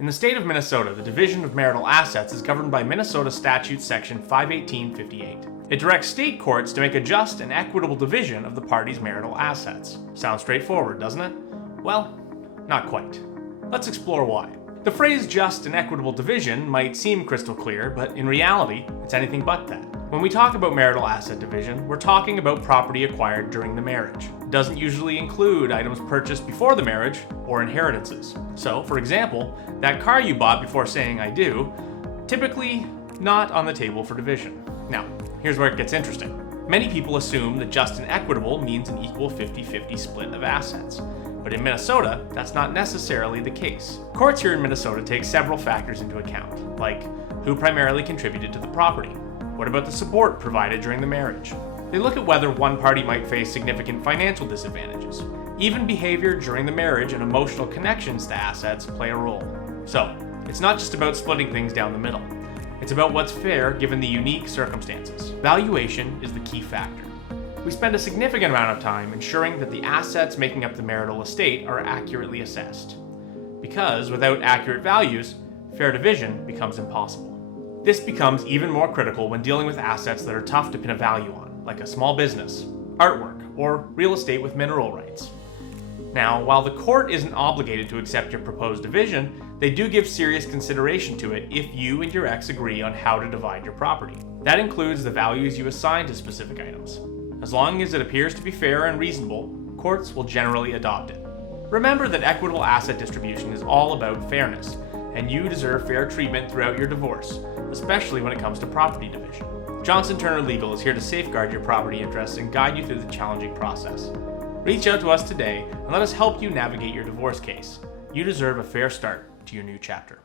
In the state of Minnesota, the division of marital assets is governed by Minnesota Statute Section 51858. It directs state courts to make a just and equitable division of the parties' marital assets. Sounds straightforward, doesn't it? Well, not quite. Let's explore why. The phrase just and equitable division might seem crystal clear, but in reality, it's anything but that. When we talk about marital asset division, we're talking about property acquired during the marriage. It doesn't usually include items purchased before the marriage or inheritances. So, for example, that car you bought before saying I do, typically not on the table for division. Now, here's where it gets interesting. Many people assume that just and equitable means an equal 50-50 split of assets. But in Minnesota, that's not necessarily the case. Courts here in Minnesota take several factors into account, like who primarily contributed to the property. What about the support provided during the marriage? They look at whether one party might face significant financial disadvantages. Even behavior during the marriage and emotional connections to assets play a role. So, it's not just about splitting things down the middle. It's about what's fair given the unique circumstances. Valuation is the key factor. We spend a significant amount of time ensuring that the assets making up the marital estate are accurately assessed. Because without accurate values, fair division becomes impossible. This becomes even more critical when dealing with assets that are tough to pin a value on, like a small business, artwork, or real estate with mineral rights. Now, while the court isn't obligated to accept your proposed division, they do give serious consideration to it if you and your ex agree on how to divide your property. That includes the values you assign to specific items. As long as it appears to be fair and reasonable, courts will generally adopt it. Remember that equitable asset distribution is all about fairness, and you deserve fair treatment throughout your divorce, especially when it comes to property division. Johnson Turner Legal is here to safeguard your property interests and guide you through the challenging process. Reach out to us today and let us help you navigate your divorce case. You deserve a fair start to your new chapter.